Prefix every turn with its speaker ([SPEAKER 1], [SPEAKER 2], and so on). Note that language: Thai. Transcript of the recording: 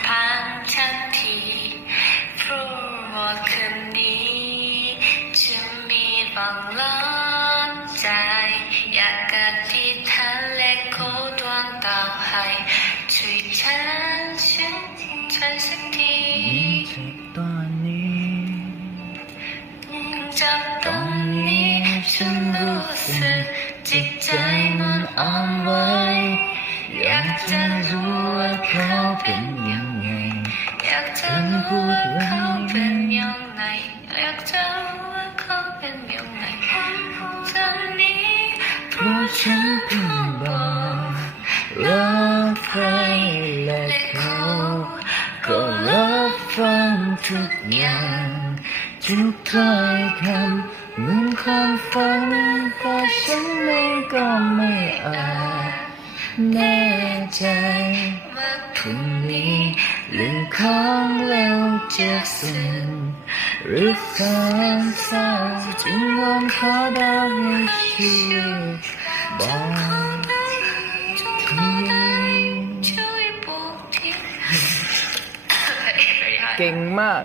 [SPEAKER 1] พังทันทีพรุ่งว่าคืนนี้จะมีบางลมใจ อยากกะที่ทันและคู่ดวงดาวให้ช่วยฉันฉันฉันสักที
[SPEAKER 2] ตอนนี้
[SPEAKER 1] จากตอนนี้ฉันรู้สึกจิตใจมันอ่อนไหวอยากจะรู้ เขาเป็นยังไง อยากจะรู้ว่าเขาเป็นยังไง อยากจะรู้ว่าเขาเป็นยังไงตอนนี้เพราะฉันเพิ่งบอก
[SPEAKER 2] รักใครและเขา
[SPEAKER 1] ก็รับฟ
[SPEAKER 2] ังทุกอย่างทุกถ้อยคำเหมือนความฝันแต่ฉันเองก็ไม่อาจ แน่ใจ
[SPEAKER 1] ว่าพรุ่งนี้เรื่องของเราจะสิ้น
[SPEAKER 2] หรือแสนเศร้าจึงวอนขอได้ช่วย
[SPEAKER 1] บอกเขาได้ช่วยบอกเก่ง
[SPEAKER 2] มาก